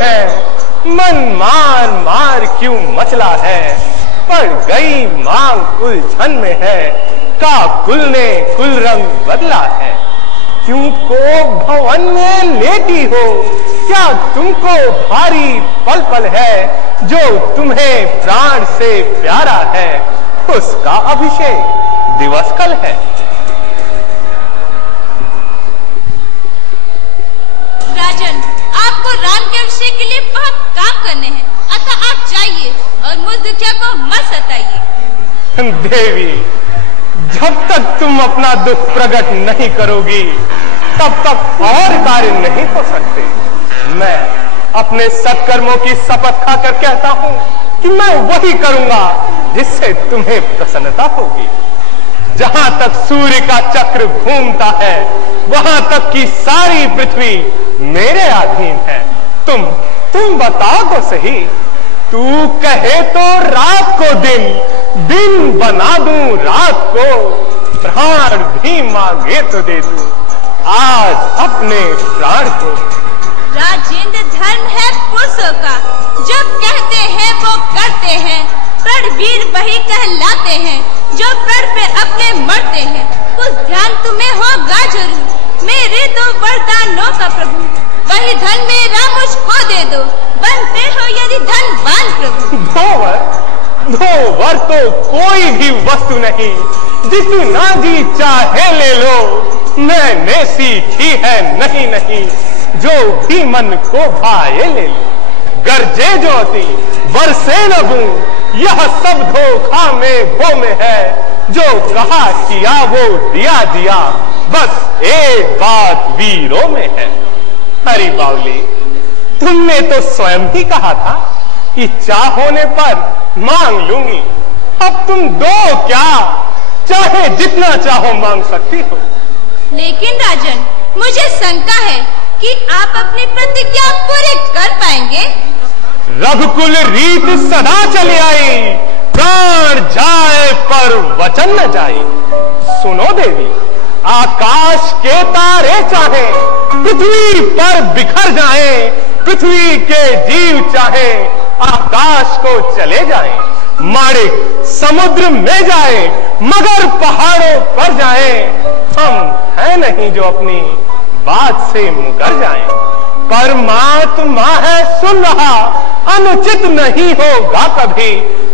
हैं, मन मार मार क्यों मचला है, पड़ गई मांग उलझन में है, काकुल ने कुल रंग बदला है। क्यों को भवन में लेटी हो, क्या तुमको भारी पल पल है, जो तुम्हें प्राण से प्यारा है, उसका अभिषेक दिवस कल है। राजन, आपको राम के अभिषेक के लिए बहुत काम करने हैं, अतः आप जाइए और मुझ दुखिया को मत सताइए। देवी, जब तक तुम अपना दुख प्रकट नहीं करोगी, तब तक और कार्य नहीं हो सकते। मैं अपने सत्कर्मों की शपथ खाकर कहता हूं कि मैं वही करूंगा जिससे तुम्हें प्रसन्नता होगी। जहां तक सूर्य का चक्र घूमता है, वहां तक की सारी पृथ्वी मेरे अधीन है। तुम बताओ तो सही, तू कहे तो रात को दिन, दिन बना दूं रात को, प्राण भी मांगे तो दे दूं आज अपने प्राण को। राजेंद्र धर्म है पुरुषों का, जो कहते हैं वो करते हैं, प्रणवीर वही कहलाते हैं, जो प्रण पे अपने मरते हैं। कुछ ध्यान तुम्हें होगा जरूर मेरे दो वरदानों का प्रभु, वही धन मेरा मुझको दे दो, बनते हो यदि धनवान प्रभु। दो वर तो कोई भी वस्तु नहीं, जितना जी चाहे ले लो, मैंने सीखी है नहीं नहीं, जो भी मन को भाए ले लो। गरजे ज्योति बरसे न बूंद, यह सब धोखा में भो में है, जो कहा किया वो दिया दिया, बस एक बात वीरों में है। हरि बावली, तुमने तो स्वयं ही कहा था कि चाहोने पर मांग लूंगी, अब तुम दो क्या, चाहे जितना चाहो मांग सकती हो। लेकिन राजन, मुझे शंका है कि आप अपनी प्रतिज्ञा पूरी कर पाएंगे। रघुकुल रीत सदा चली आई, प्राण जाए पर वचन न जाए। सुनो देवी, आकाश के तारे चाहे पृथ्वी पर बिखर जाए, पृथ्वी के जीव चाहे आकाश को चले जाए, माणिक समुद्र में जाए मगर पहाड़ों पर जाए, हम है नहीं जो अपनी बात से मुकर जाए। परमात्मा है सुन रहा, अनुचित नहीं होगा कभी,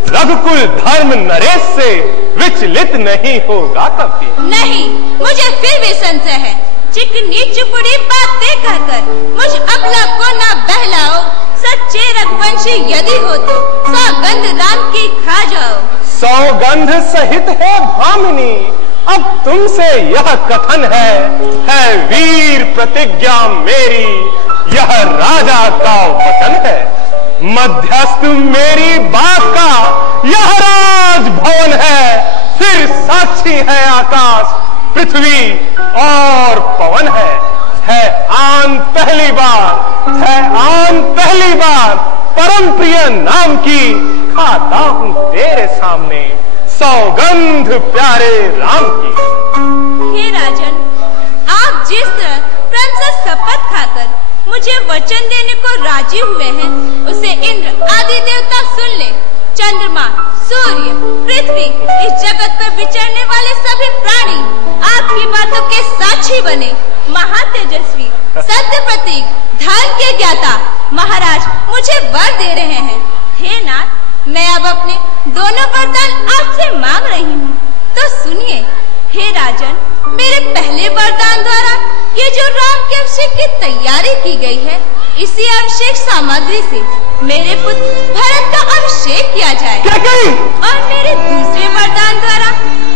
रघुकुल धर्म नरेश से विचलित नहीं होगा कभी। नहीं, मुझे फिर भी संशय है, चिकनी चुपड़ी बातें कहकर मुझ अबला को ना बहलाओ, सच्चे रघुवंशी यदि हो तो सौगंध राम की खा जाओ। सौगंध सहित है भामिनी, अब तुमसे यह कथन है वीर प्रतिज्ञा मेरी, यह राजा का वचन है, मध्यस्थ मेरी बात का यह राजभवन है, फिर साक्षी है आकाश पृथ्वी और पवन है आन पहली बार परम प्रिय नाम की खाता हूँ तेरे सामने, सौगंध प्यारे राम की। हे राजन, आप जिस तरह प्रण से शपथ खाकर मुझे वचन देने को राजी हुए हैं, उसे इंद्र आदि देवता सुन ले। चंद्रमा, सूर्य, पृथ्वी, इस जगत पर विचरने वाले सभी प्राणी आपकी बातों के साक्षी बने। महातेजस्वी, सत्य प्रतीक, धर्म के ज्ञाता महाराज मुझे वर दे रहे हैं। हे नाथ, मैं अब अपने दोनों वरदान आपसे मांग रही हूँ, तो सुनिए। हे राजन, मेरे पहले वरदान द्वारा ये जो राम के अभिषेक की तैयारी की गई है, इसी अभिषेक सामग्री से मेरे पुत्र भरत का अभिषेक किया जाए। और मेरे दूसरे वरदान द्वारा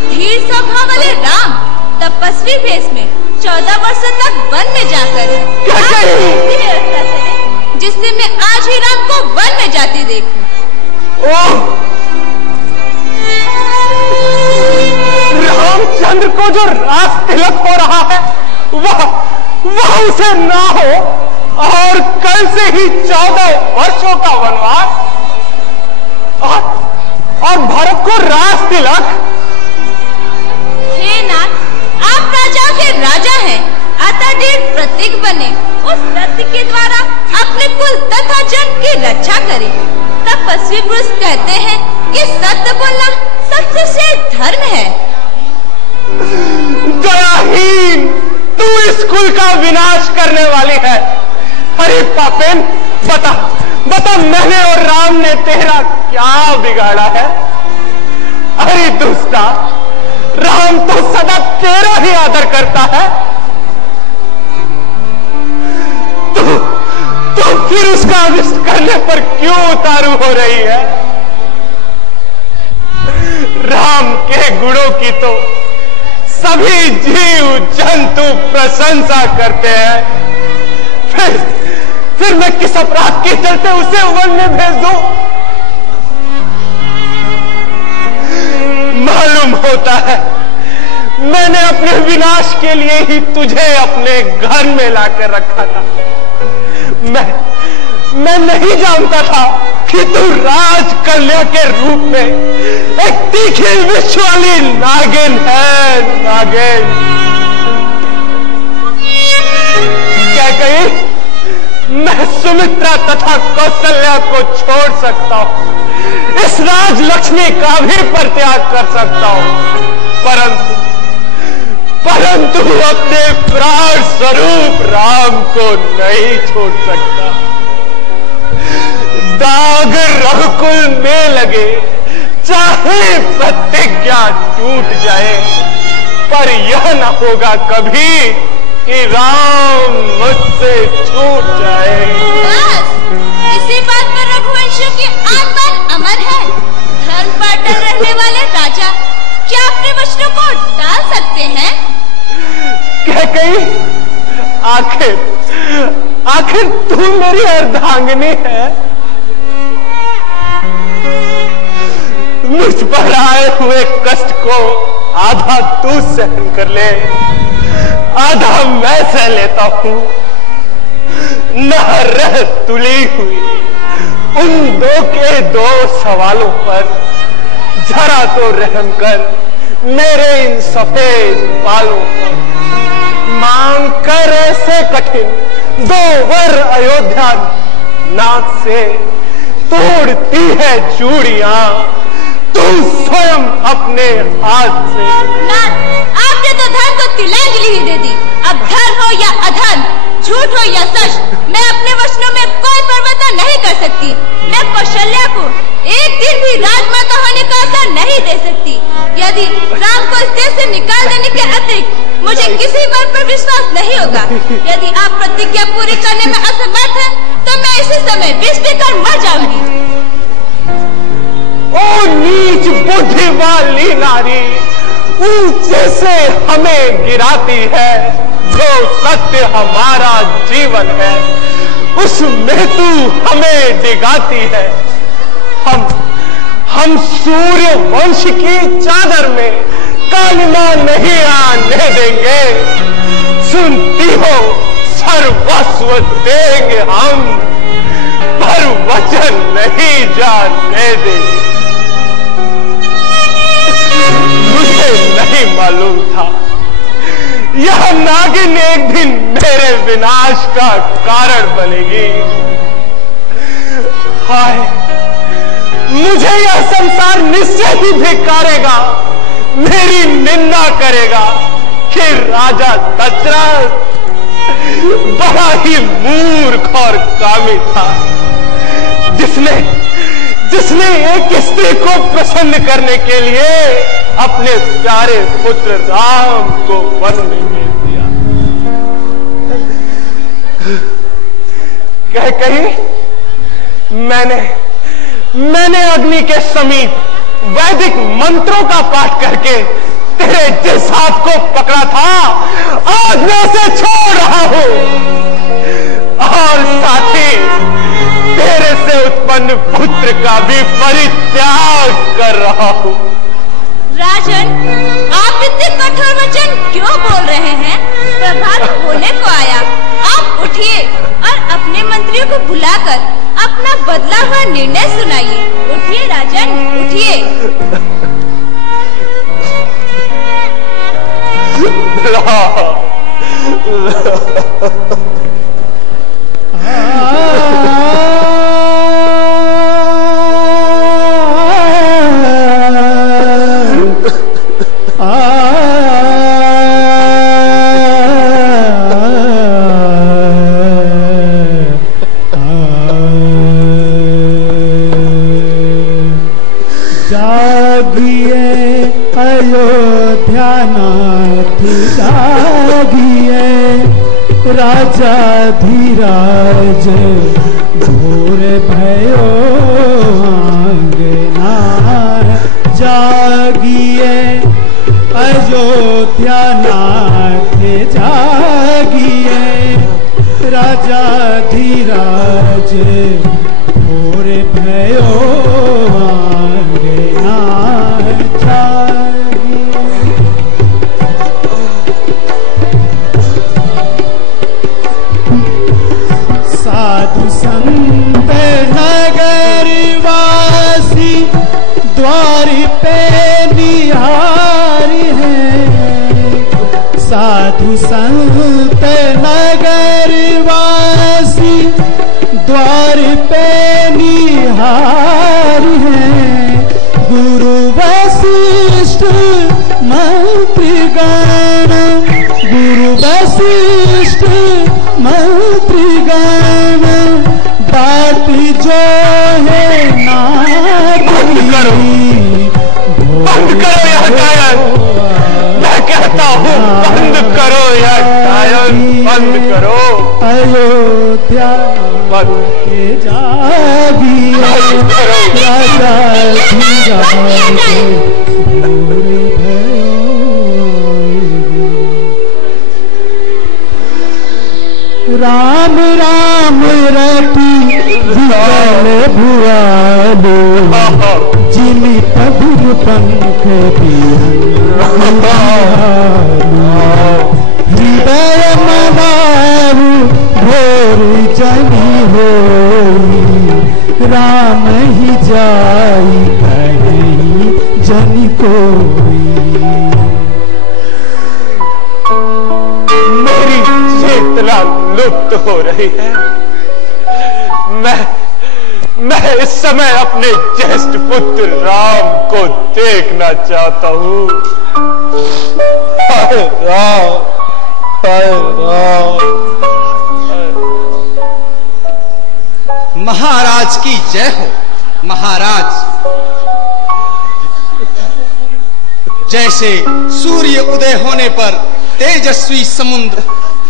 धीर स्वभाव वाले राम तपस्वी भेष में 14 वर्षों तक वन में जाकर ऐसी व्यवस्था करें जिससे मैं आज ही राम को वन में जाती देखूं। रामचंद्र को जो रास तिलक हो रहा है वह उसे ना हो, और कल से ही 14 वर्षों का वनवास, और भरत को रास तिलक। हे नाथ, आप राजाओं के राजा हैं, अतः दृढ़ प्रतीक बने, उस सत्य के द्वारा अपने कुल तथा करे। तपस्वी पुरुष कहते हैं कि सत्य बोलना सबसे श्रेष्ठ धर्म है। दयाहीन, तू इस कुल का विनाश करने वाली है। अरे पापेन, बता मैंने और राम ने तेरा क्या बिगाड़ा है? अरे दुष्टा, राम तो सदा तेरा ही आदर करता है। तो फिर उसका अनिष्ट करने पर क्यों उतारू हो रही है? राम के गुणों की तो सभी जीव जंतु प्रशंसा करते हैं। फिर मैं किस अपराध के चलते उसे वन में भेज दूं? मालूम होता है मैंने अपने विनाश के लिए ही तुझे अपने घर में लाकर रखा था। मैं नहीं जानता था कि तू राजकन्या के रूप में एक तीखी विष वाली नागिन है। नागिन क्या कही? मैं सुमित्रा तथा कौशल्या को छोड़ सकता हूं, इस राज लक्ष्मी का भी परित्याग कर सकता हूं, परंतु अपने प्राण स्वरूप राम को नहीं छोड़ सकता। दाग रघुकुल में लगे, चाहे प्रतिज्ञा टूट जाए, पर यह न होगा कभी कि राम मुझसे छूट जाए। बस इसी बात पर रघुवंशियों की आन बान अमर है। धर्म पर अटल रहने वाले राजा क्या अपने वचनों को टाल सकते हैं? क्या कही? आखिर तू मेरी अर्धांगिनी है। मुझ पर आए हुए कष्ट को आधा तू सहन कर ले, आधा मैं सह लेता हूं। न रह तुली हुई उन दो सवालों पर जरा तो रहम कर, मेरे इन सफेद बालों पर मांग कर ऐसे कठिन 2 वर अयोध्या नाक से तोड़ती है चूड़ियां तू स्वयं अपने हाथ से। आपने तो धर्म को तिलांजलि ही दे दी। अब धर्म हो या अधर्म, झूठ हो या सच, मैं अपने वचनों में कोई परिवर्तन नहीं कर सकती। मैं कौशल्या को एक दिन भी राजमाता होने का अवसर नहीं दे सकती। यदि राम को इस देश से निकाल देने के अतिरिक्त मुझे किसी बात पर विश्वास नहीं होगा। यदि आप प्रतिज्ञा पूरी करने में असमर्थ हैं, तो मैं इसी समय विष पीकर मर जाऊंगी। ओ नीच बुद्धि वाली नारी, ऊंचे से हमें गिराती है। जो सत्य हमारा जीवन है, उसमें तू हमें डिगाती है। हम सूर्य वंश की चादर में कालिमा नहीं आने देंगे। सुनती हो, सर्वस्व देंगे हम, पर वचन नहीं जाने देंगे। मुझे नहीं मालूम था यह नागिन एक दिन मेरे विनाश का कारण बनेगी। हाय, मुझे यह संसार निश्चय ही धिक्कारेगा, मेरी निंदा करेगा कि राजा दशरथ बड़ा ही मूर्ख और कामी था, जिसने एक स्त्री को प्रसन्न करने के लिए अपने प्यारे पुत्र राम को वन में भेज दिया। कह कही मैंने अग्नि के समीप वैदिक मंत्रों का पाठ करके तेरे जिस हाथ को पकड़ा था, आज मैं उसे छोड़ रहा हूं और साथ ही तेरे से उत्पन्न पुत्र का भी परित्याग कर रहा हूं। राजन, आप इतने कठोर वचन क्यों बोल रहे हैं? प्रभात होने को आया, आप उठिए और अपने मंत्रियों को बुलाकर अपना बदला हुआ निर्णय सुनाइए। उठिए राजन, उठिए। अयोध्यानाथ जागिए, राजा धीराज घोर भयो आंगना जागिए, अयोध्यानाथ जागिए, राजा धीराज घोर भयो आंगना जागिए। साधु संत नगरवासी द्वार पे निहारी है, साधु संत नगरवासी द्वार पे निहारी है, गुरु वशिष्ठ मंत्रीगण, गुरु वशिष्ठ मंत्रीगण बाट जो है बंद करो यह गायन, मैं कहता हूँ बंद करो यह गायन, बंद करो। अयोध्या के जागिए, राजा राम राम रटी विकल भुआलो, जिमि पधुर पंख हृदय मनाऊ भोर जनी होई, राम ही जाई कहीं जनी कोई। मेरी चेतना लुप्त हो रही है, मैं इस समय अपने ज्येष्ठ पुत्र राम को देखना चाहता हूँ। हाय राम, हाय राम। महाराज की जय हो। महाराज, जैसे सूर्य उदय होने पर तेजस्वी समुद्र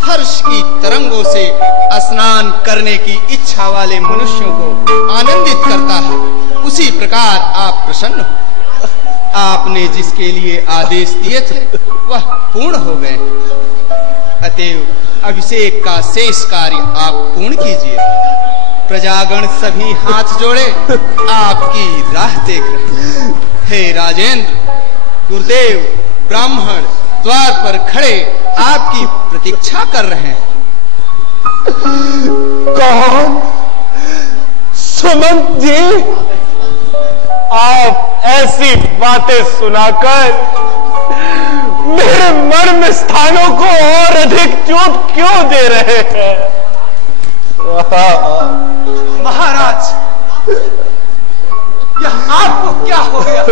हर्ष की तरंगों से स्नान करने की इच्छा वाले मनुष्यों को आनंदित करता है, उसी प्रकार आप प्रसन्न हो। आपने जिसके लिए आदेश दिए थे वह पूर्ण हो गए, अतएव अभिषेक का शेष कार्य आप पूर्ण कीजिए। प्रजागण सभी हाथ जोड़े आपकी राह देख रहे। हे राजेंद्र, गुरुदेव ब्राह्मण द्वार पर खड़े आपकी प्रतीक्षा कर रहे हैं। कौन? सुमंत जी, आप ऐसी बातें सुनाकर मेरे मर्म स्थानों को और अधिक चोट क्यों दे रहे हैं? महाराज, यह आपको क्या हो गया?